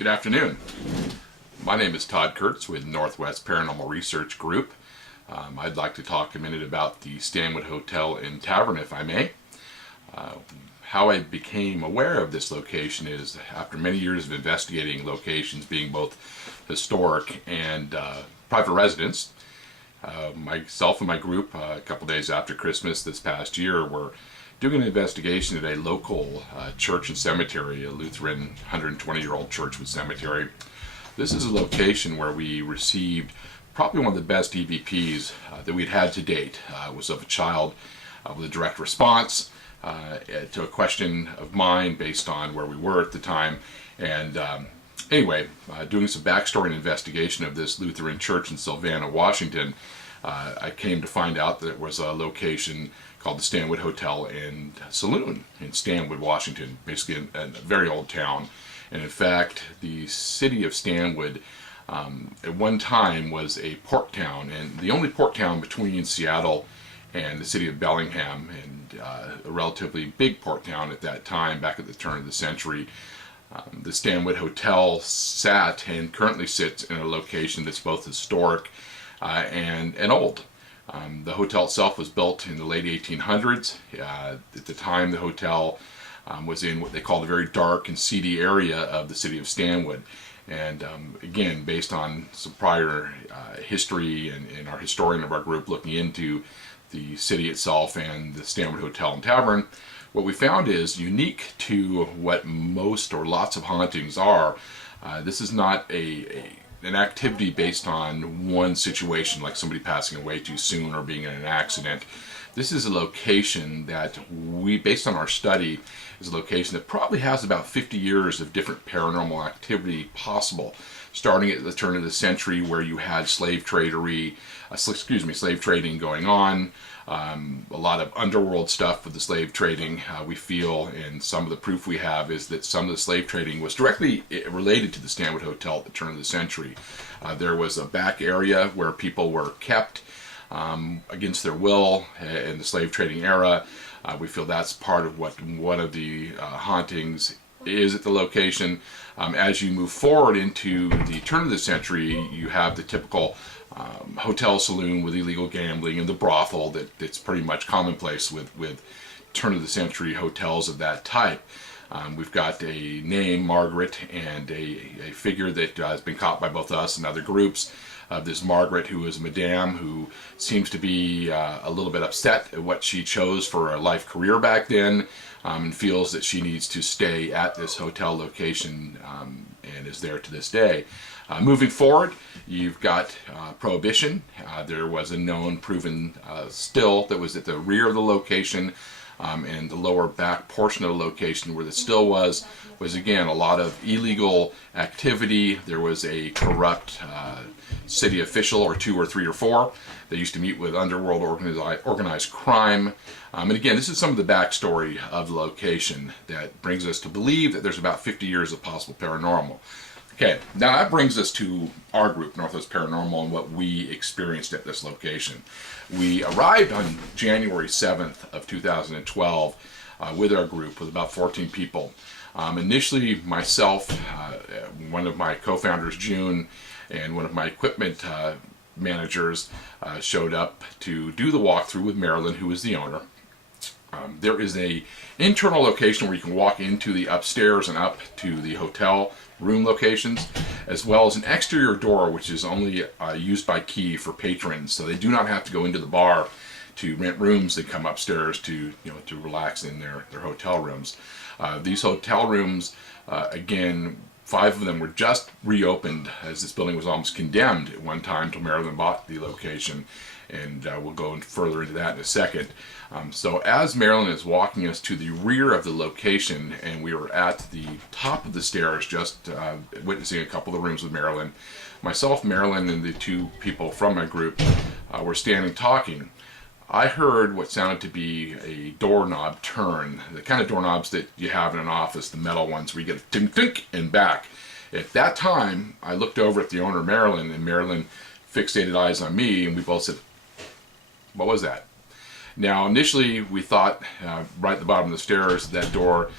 Good afternoon. My name is Tod Kertz with Northwest Paranormal Research Group. I'd like to talk a minute about the Stanwood Hotel and Tavern, if I may. How I became aware of this location is after many years of investigating locations being both historic and private residence. Myself and my group, a couple days after Christmas this past year, were doing an investigation at a local church and cemetery, a Lutheran 120-year-old church with cemetery. This is a location where we received probably one of the best EVPs that we'd had to date. It was of a child with a direct response to a question of mine based on where we were at the time. And anyway, doing some backstory and investigation of this Lutheran church in Savannah, Washington, I came to find out that it was a location called the Stanwood Hotel and Saloon in Stanwood, Washington, basically a very old town. And in fact, the city of Stanwood at one time was a port town, and the only port town between Seattle and the city of Bellingham, and a relatively big port town at that time, back at the turn of the century. The Stanwood Hotel sat and currently sits in a location that's both historic and old. The hotel itself was built in the late 1800s. At the time, the hotel was in what they called a very dark and seedy area of the city of Stanwood. And again, based on some prior history and our historian of our group looking into the city itself and the Stanwood Hotel and Tavern, what we found is unique to what most or lots of hauntings are. This is not an activity based on one situation, like somebody passing away too soon or being in an accident. This is a location that we, based on our study, is a location that probably has about 50 years of different paranormal activity possible, starting at the turn of the century where you had slave trading going on. A lot of underworld stuff with the slave trading. We feel, and some of the proof we have is that some of the slave trading was directly related to the Stanwood Hotel at the turn of the century. There was a back area where people were kept against their will in the slave trading era. We feel that's part of what one of the hauntings is at the location. As you move forward into the turn of the century, you have the typical hotel saloon with illegal gambling and the brothel that's pretty much commonplace with turn of the century hotels of that type. We've got a name, Margaret, and a figure that has been caught by both us and other groups. This Margaret, who is a madame who seems to be a little bit upset at what she chose for her life career back then, and feels that she needs to stay at this hotel location and is there to this day. Moving forward, you've got Prohibition. There was a known proven still that was at the rear of the location, and the lower back portion of the location where the still was again a lot of illegal activity. There was a corrupt city official, or two or three or four, that used to meet with underworld organized crime. And again, this is some of the backstory of the location that brings us to believe that there's about 50 years of possible paranormal. Okay, now that brings us to our group, Northwest Paranormal, and what we experienced at this location. We arrived on January 7th of 2012 with our group, with about 14 people. Initially, myself, one of my co-founders, June, and one of my equipment managers showed up to do the walkthrough with Marilyn, who is the owner. There is a internal location where you can walk into the upstairs and up to the hotel room locations, as well as an exterior door which is only used by key for patrons, so they do not have to go into the bar to rent rooms. They come upstairs to relax in their hotel rooms. These hotel rooms, again, 5 of them were just reopened, as this building was almost condemned at one time till Maryland bought the location, and we'll go further into that in a second. So as Marilyn is walking us to the rear of the location, and we were at the top of the stairs just witnessing a couple of rooms with Marilyn, myself, Marilyn, and the 2 people from my group were standing talking. I heard what sounded to be a doorknob turn, the kind of doorknobs that you have in an office, the metal ones where you get a tink tink and back. At that time, I looked over at the owner, Marilyn, and Marilyn fixated eyes on me, and we both said, "What was that?" Now, initially, we thought right at the bottom of the stairs, that door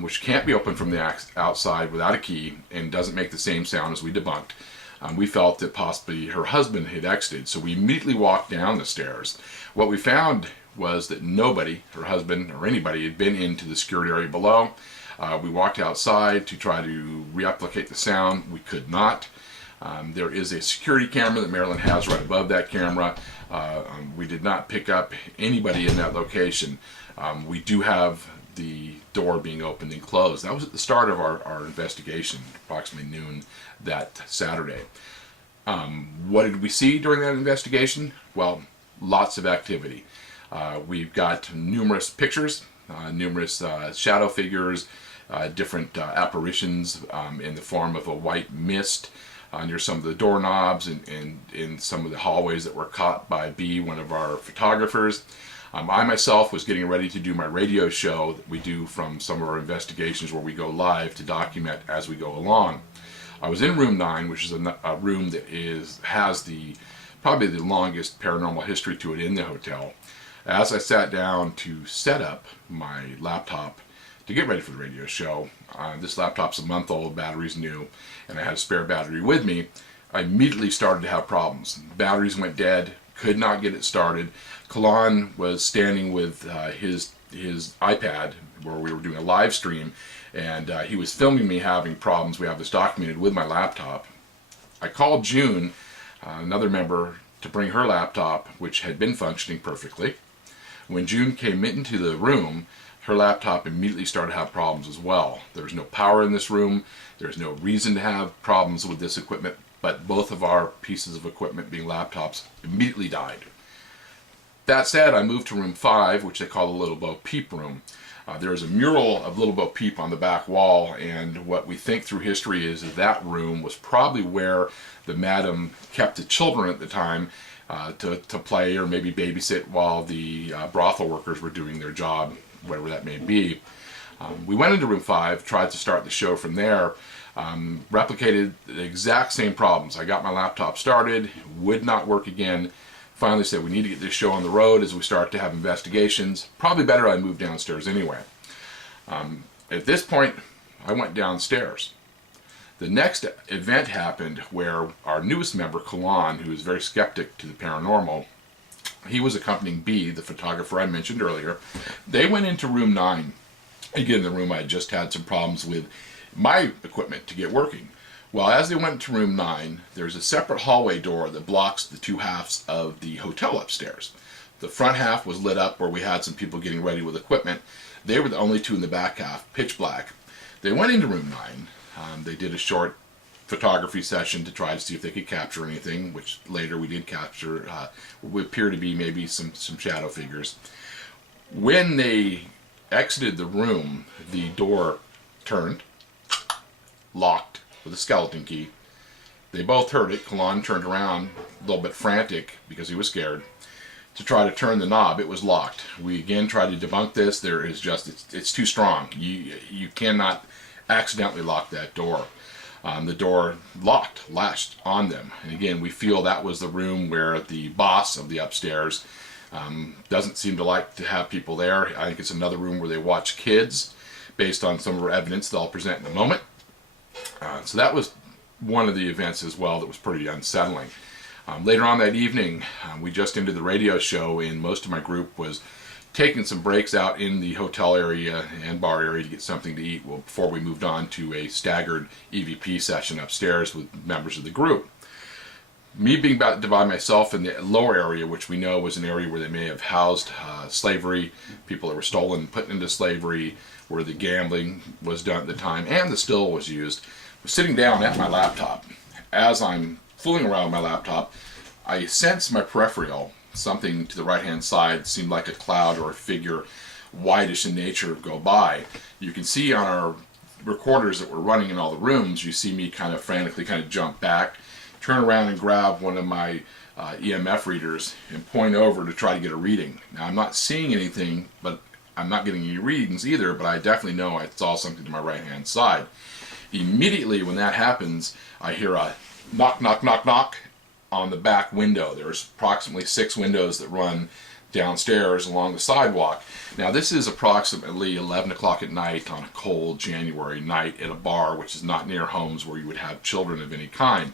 which can't be opened from the outside without a key and doesn't make the same sound as we debunked. We felt that possibly her husband had exited, so we immediately walked down the stairs. What we found was that nobody, her husband or anybody, had been into the secured area below. We walked outside to try to replicate the sound. We could not. There is a security camera that Maryland has right above that camera. We did not pick up anybody in that location. We do have the door being opened and closed. That was at the start of our investigation, approximately noon that Saturday. What did we see during that investigation? Well, lots of activity. We've got numerous pictures, numerous shadow figures, different apparitions in the form of a white mist near some of the doorknobs and in some of the hallways that were caught by B, one of our photographers. I myself was getting ready to do my radio show that we do from some of our investigations where we go live to document as we go along. I was in room 9, which is a room that has probably the longest paranormal history to it in the hotel. As I sat down to set up my laptop to get ready for the radio show, this laptop's a month old, battery's new, and I had a spare battery with me. I immediately started to have problems. Batteries went dead, could not get it started. Kalan was standing with his iPad where we were doing a live stream, and he was filming me having problems. We have this documented with my laptop. I called June, another member, to bring her laptop, which had been functioning perfectly. When June came into the room, her laptop immediately started to have problems as well. There's no power in this room. There's no reason to have problems with this equipment, but both of our pieces of equipment, being laptops, immediately died. That said, I moved to room 5, which they call the Little Bo Peep room. There's a mural of Little Bo Peep on the back wall, and what we think through history is that room was probably where the madam kept the children at the time to play or maybe babysit while the brothel workers were doing their job, whatever that may be. We went into room 5, tried to start the show from there, replicated the exact same problems. I got my laptop started, would not work again. Finally said we need to get this show on the road as we start to have investigations. Probably better I moved downstairs anyway. At this point, I went downstairs. The next event happened where our newest member, Kalan, who is very skeptic to the paranormal, he was accompanying B, the photographer I mentioned earlier. They went into room 9. Again, the room I just had some problems with my equipment to get working. Well, as they went to room 9, there's a separate hallway door that blocks the two halves of the hotel upstairs. The front half was lit up where we had some people getting ready with equipment. They were the only two in the back half, pitch black. They went into room 9. They did a short photography session to try to see if they could capture anything, which later we did capture. Would appear to be maybe some shadow figures. When they exited the room, the door turned, locked with a skeleton key. They both heard it. Kalan turned around, a little bit frantic because he was scared, to try to turn the knob. It was locked. We again tried to debunk this. There is just, it's too strong. You cannot accidentally lock that door. The door latched on them. And again, we feel that was the room where the boss of the upstairs doesn't seem to like to have people there. I think it's another room where they watch kids, based on some of our evidence that I'll present in a moment. So that was one of the events as well that was pretty unsettling. Later on that evening, we just ended the radio show, and most of my group was taking some breaks out in the hotel area and bar area to get something to eat before we moved on to a staggered EVP session upstairs with members of the group. Me being by myself in the lower area, which we know was an area where they may have housed slavery, people that were stolen and put into slavery, where the gambling was done at the time and the still was used, was sitting down at my laptop. As I'm fooling around with my laptop, I sense my peripheral, something to the right hand side seemed like a cloud or a figure, whitish in nature, go by. You can see on our recorders that were running in all the rooms, you see me kind of frantically jump back, turn around and grab one of my EMF readers and point over to try to get a reading. Now I'm not seeing anything, but I'm not getting any readings either, but I definitely know I saw something to my right hand side. Immediately when that happens, I hear a knock, knock, knock, knock on the back window. There's approximately 6 windows that run downstairs along the sidewalk. Now this is approximately 11 o'clock at night on a cold January night at a bar, which is not near homes where you would have children of any kind.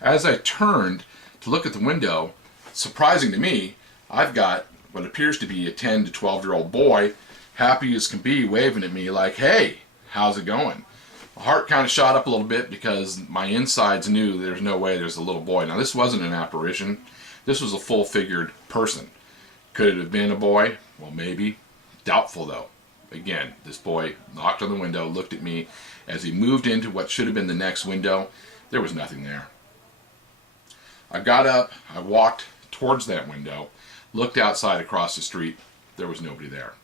As I turned to look at the window, surprising to me, I've got what appears to be a 10 to 12-year-old boy, happy as can be, waving at me like, "Hey, how's it going?" My heart kind of shot up a little bit because my insides knew there's no way there's a little boy. Now this wasn't an apparition. This was a full-figured person. Could it have been a boy? Well, maybe. Doubtful, though. Again, this boy knocked on the window, looked at me. As he moved into what should have been the next window, there was nothing there. I got up, I walked towards that window, looked outside across the street. There was nobody there.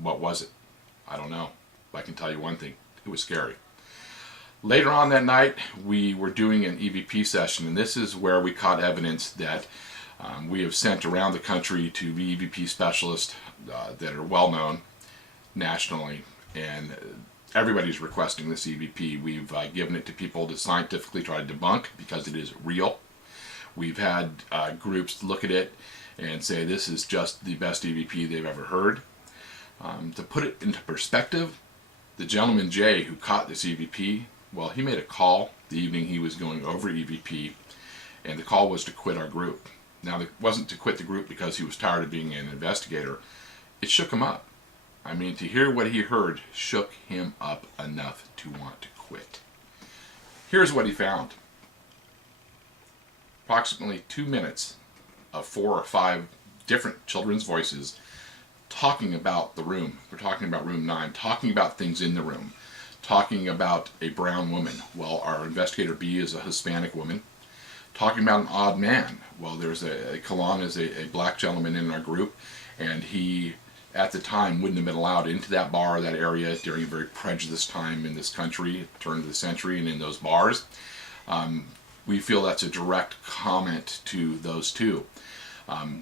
What was it? I don't know. But I can tell you one thing. It was scary. Later on that night, we were doing an EVP session, and this is where we caught evidence that we have sent around the country to EVP specialists that are well known nationally, and everybody's requesting this EVP. We've given it to people to scientifically try to debunk because it is real. We've had groups look at it and say this is just the best EVP they've ever heard. To put it into perspective, the gentleman Jay who caught this EVP, well, he made a call the evening he was going over EVP, and the call was to quit our group. Now, it wasn't to quit the group because he was tired of being an investigator. It shook him up. I mean, to hear what he heard shook him up enough to want to quit. Here's what he found. Approximately 2 minutes of 4 or 5 different children's voices talking about the room. We're talking about room 9, talking about things in the room, talking about a brown woman. Well, our investigator B is a Hispanic woman. Talking about an odd man. Well, there's Kalan is a black gentleman in our group, and he, at the time, wouldn't have been allowed into that bar or that area during a very prejudiced time in this country, turn of the century, and in those bars. We feel that's a direct comment to those two.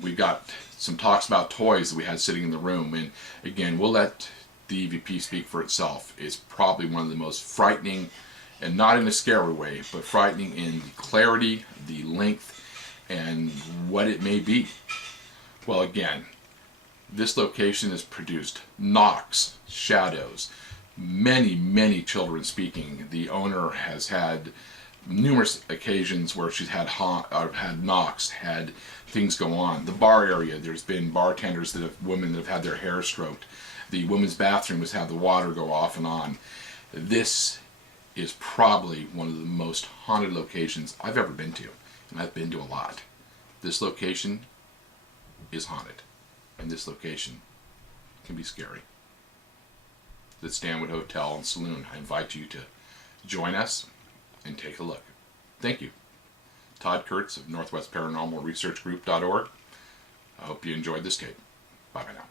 We've got some talks about toys that we had sitting in the room, and again, we'll let the EVP speak for itself. It's probably one of the most frightening, and not in a scary way, but frightening in the clarity, the length, and what it may be. Well, again, this location has produced knocks, shadows, many children speaking. The owner has had numerous occasions where she's had knocks, had things go on. The bar area, there's been bartenders women that have had their hair stroked. The women's bathroom has had the water go off and on. This is probably one of the most haunted locations I've ever been to, and I've been to a lot. This location is haunted, and this location can be scary. The Stanwood Hotel and Saloon. I invite you to join us and take a look. Thank you. Tod Kertz of Northwest Paranormal Research Group.org. I hope you enjoyed this tape. Bye bye now.